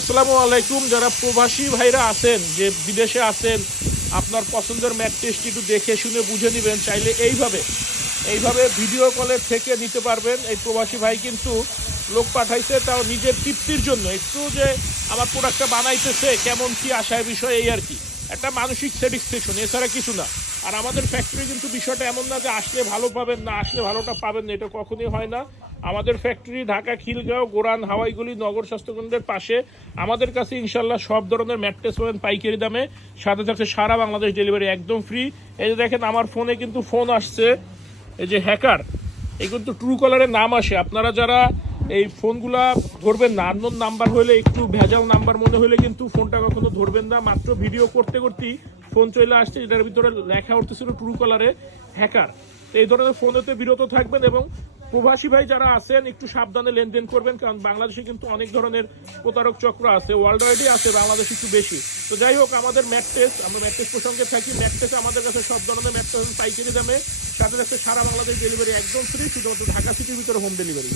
আসসালামু আলাইকুম। যারা প্রবাসী ভাইরা আছেন, যে বিদেশে আছেন, আপনার পছন্দের ম্যাট্রেসটি একটু দেখে শুনে বুঝে নেবেন। চাইলে এইভাবে ভিডিও কলে থেকে নিতে পারবেন। এই প্রবাসী ভাই কিন্তু লোক পাঠাইছে তাও নিজের তৃপ্তির জন্য, একটু যে আমার প্রোডাক্টটা বানাইতেছে কেমন কি আশায় বিষয়, এই আর কি একটা মানসিক স্যাটিসফ্যাকশন, এছাড়া কিছু না। আর আমাদের ফ্যাক্টরি কিন্তু বিষয়টা এমন না যে আসলে ভালো পাবেন, না আসলে ভালোটা পাবেন না, এটা কখনোই হয় না। আমাদের ফ্যাক্টরি ঢাকা খিলগাঁও গোরান হাওয়াইগুলি নগর স্বাস্থ্যকেন্দ্রের পাশে। আমাদের কাছে ইনশাল্লাহ সব ধরনের ম্যাট্রেস পাবেন পাইকারি দামে, সাথে সাথে সারা বাংলাদেশ ডেলিভারি একদম ফ্রি। এই যে দেখেন আমার ফোনে কিন্তু ফোন আসছে, এই যে হ্যাকার, এই কিন্তু ট্রু কলারের নাম আসে। আপনারা যারা এই ফোনগুলা ধরবেন না, আননোন নাম্বার হলে, একটু ভেজাল নাম্বার মনে হলে কিন্তু ফোনটা কখনো ধরবেন না। মাত্র ভিডিও করতে করতেই ফোন চলে আসছে, এটার ভিতরে লেখা উঠতেছিল ট্রু কলারে হ্যাকার। এই ধরনের ফোনেতে বিরত থাকবেন এবং প্রবাসী ভাই যারা আছেন একটু সাবধানে লেনদেন করবেন, কারণ বাংলাদেশে কিন্তু অনেক ধরনের প্রতারক চক্র আছে, ওয়ার্ল্ড ওয়াইডই আছে, বাংলাদেশ একটু বেশি। তো যাই হোক, আমাদের আমরা ম্যাট্রেস প্রসঙ্গে থাকি। ম্যাট্রেস আমাদের কাছে সব ধরনের ম্যাট্রেস পাইকারি দামে, সাথে সাথে সারা বাংলাদেশ ডেলিভারি একদম ফ্রি, শুধুমাত্র ঢাকা সিটির ভিতরে হোম ডেলিভারি।